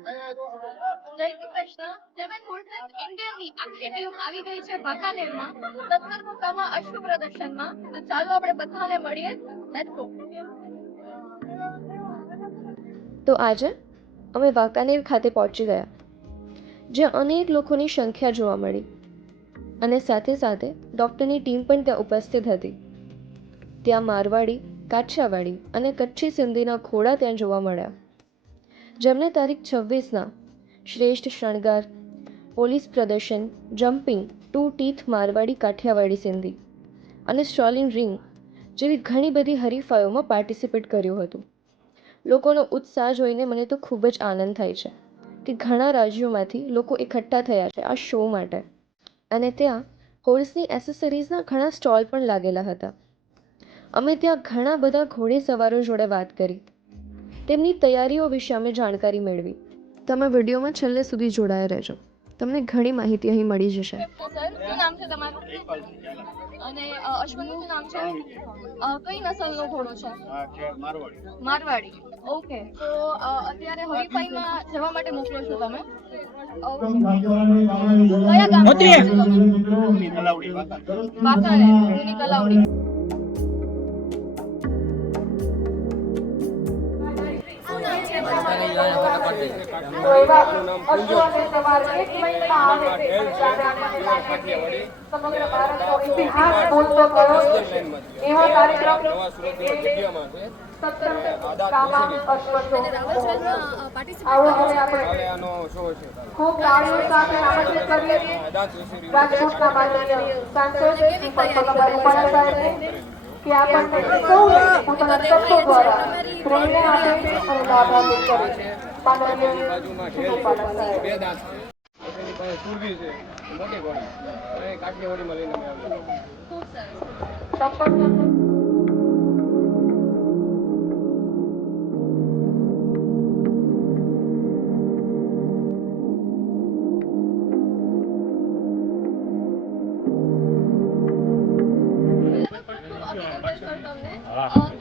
તો તો આજે અમે વાંકાનેર ખાતે પહોંચી ગયા, જ્યાં અનેક લોકોની સંખ્યા જોવા મળી અને સાથે સાથે ડૉક્ટરની ટીમ પણ ત્યાં ઉપસ્થિત હતી. ત્યાં મારવાડી, કાઠિયાવાડી અને કચ્છી સિંધીના ખોડા ત્યાં જોવા મળ્યા. જેમને તારીખ છવ્વીસના શ્રેષ્ઠ શણગાર, પોલીસ પ્રદર્શન, jumping, two teeth Marwari, Kathiyawadi Sindhi અને સ્ટ્રોલિંગ રિંગ જેવી ઘણી બધી હરીફાઈઓમાં પાર્ટિસિપેટ કર્યું હતું. લોકોનો ઉત્સાહ જોઈને મને તો ખૂબ જ આનંદ થાય છે કે ઘણા રાજ્યોમાંથી લોકો એકઠા થયા છે આ શો માટે. અને ત્યાં હોર્સની એસેસરીઝના ઘણા સ્ટોલ પણ લાગેલા હતા. અમે ત્યાં ઘણા બધા ઘોડેસવારો જોડે વાત કરી. તેમની તૈયારીઓ વિશે અમે જાણકારી મેળવી. તમે વિડીયોમાં છેલ્લે સુધી જોડાયા રહેજો. તમને ઘણી માહિતી અહીં મળી જશે. સર શું નામ છે તમારું? અને અશ્વનું નામ છે? કઈ નસલનો ઘોડો છે? મારવાડી. મારવાડી. ઓકે. તો અત્યારે હરીફાઈમાં જવા માટે મોકલો છો તમે? કયા ગામ કલાવડી. સમગ્ર ભારતનો ઇતિહાસ બોલતો કયો એવો કાર્યક્રમ સત્તર કામાં અશ્વ શો. આવો હવે આપણે ખૂબ તાળીઓ સાથે આમંત્રિત કરીએ રાજકોટના માનનીય સાંસદ શ્રી પરસોત્તમભાઈ રૂપાલા સાહેબને કે આપણને સૌને પોતાના શબ્દો દ્વારા પ્રેરણા આપે છે અને લાભ આપે છે શ્રી રૂપાલા સાહેબ બે દાંત છે એની પાસે સુરભી છે મોટી ઘોડી કાઠિયાવાડીમાં લઈને અમે આવ્યા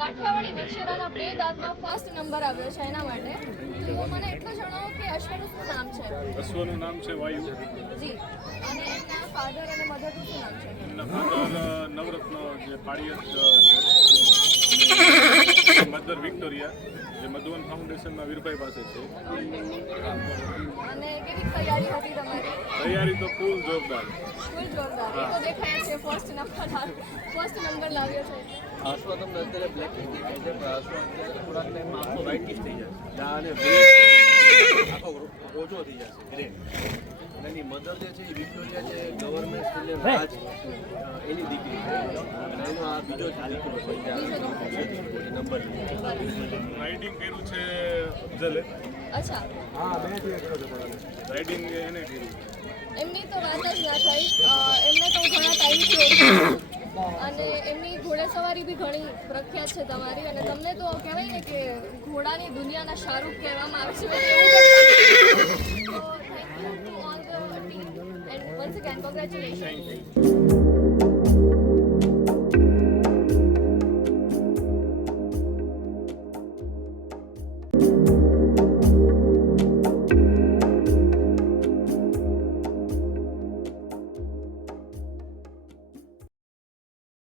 કાઠિયાવાડી દશેરાના બે દાંતમાં ફર્સ્ટ નંબર આવ્યો છે એના માટે. તો મને એટલું જણાવો કે અશ્વનું શું નામ છે? અશ્વનું નામ છે વાયુ. જી. અને એમના ફાધર અને મધરનું શું નામ છે? એમના ફાધર નવરત્ન જે પાળિયત છે. વિક્ટોરિયા જે મધુવન ફાઉન્ડેશનના વીરભાઈ પાસે છે. તૈયારી તો ફૂલ જોરદાર. તમને અત્યારે બ્લેક છે પણ અત્યારે થોડાક આખો થઈ જશે. અને આખો ઓછો થઈ જશે ગ્રે એની મધર જે છે એ વિક્ટોરિયા છે ગવર્મેન્ટ સ્કૂલને રાજ એની દીકરી છે. અને એનો આ બીજો જ દીકરો છે નંબર રાઇડિંગ કર્યું છે અફઝલે અચ્છા. રાઇડિંગ એને કર્યું? એમની તો વાત જ ના થઈ. એમને તો ઘણા ટાઈમથી ઓળખું અને એમની ઘોડેસવારી બી ઘણી પ્રખ્યાત છે તમારી. અને તમને તો કહેવાય ને કે ઘોડાની દુનિયાના શાહરૂખ કહેવામાં આવે છે. તો થેન્ક યુ ટુ